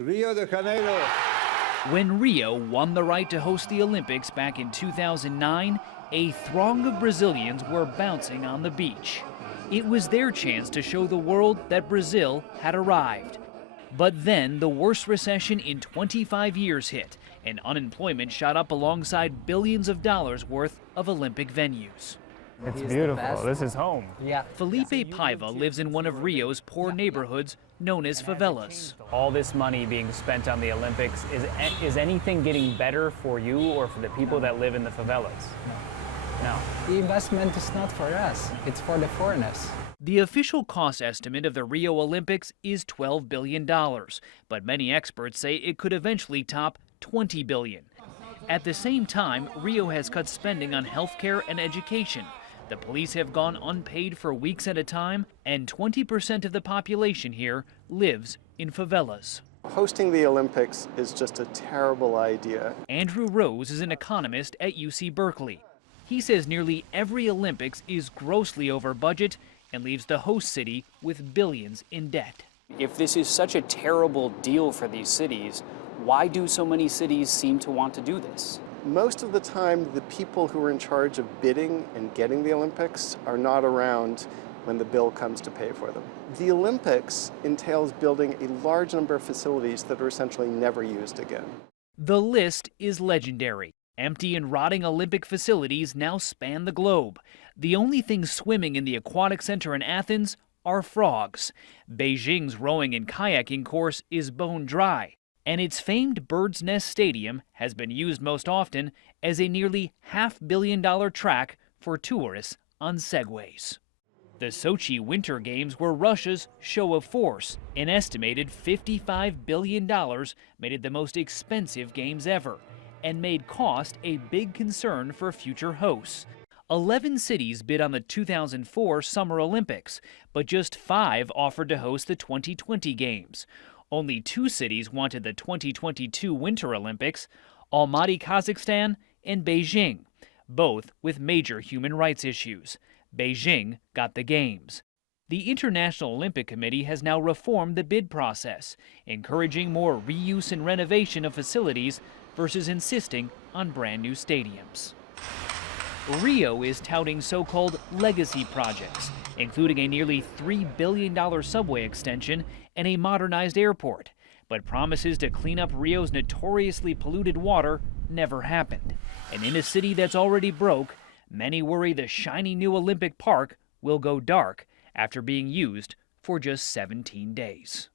Rio de Janeiro. When Rio won the right to host the Olympics back in 2009, a throng of Brazilians were bouncing on the beach. It was their chance to show the world that Brazil had arrived. But then the worst recession in 25 years hit, and unemployment shot up alongside billions of dollars worth of Olympic venues. It's beautiful. This is home. Yeah. Felipe Paiva lives in one of Rio's poor neighborhoods known as favelas. All this money being spent on the Olympics, is anything getting better for you or for the people that live in the favelas? No. The investment is not for us, it's for the foreigners. The official cost estimate of the Rio Olympics is $12 billion, but many experts say it could eventually top $20 billion. At the same time, Rio has cut spending on healthcare and education. The police have gone unpaid for weeks at a time, and 20% of the population here lives in favelas. Hosting the Olympics is just a terrible idea. Andrew Rose is an economist at UC Berkeley. He says nearly every Olympics is grossly over budget and leaves the host city with billions in debt. If this is such a terrible deal for these cities, why do so many cities seem to want to do this? Most of the time, the people who are in charge of bidding and getting the Olympics are not around when the bill comes to pay for them. The Olympics entails building a large number of facilities that are essentially never used again. The list is legendary. Empty and rotting Olympic facilities now span the globe. The only things swimming in the aquatic center in Athens are frogs. Beijing's rowing and kayaking course is bone dry. And its famed Bird's Nest Stadium has been used most often as a nearly $500 million track for tourists on segways. The Sochi Winter Games were Russia's show of force. An estimated $55 billion made it the most expensive games ever, and made cost a big concern for future hosts. 11 cities bid on the 2004 Summer Olympics, but just 5 offered to host the 2020 Games. Only 2 cities wanted the 2022 Winter Olympics, Almaty, Kazakhstan, and Beijing, both with major human rights issues. Beijing got the Games. The International Olympic Committee has now reformed the bid process, encouraging more reuse and renovation of facilities versus insisting on brand new stadiums. Rio is touting so-called legacy projects, including a nearly $3 billion subway extension and a modernized airport. But promises to clean up Rio's notoriously polluted water never happened. And in a city that's already broke, many worry the shiny new Olympic Park will go dark after being used for just 17 days.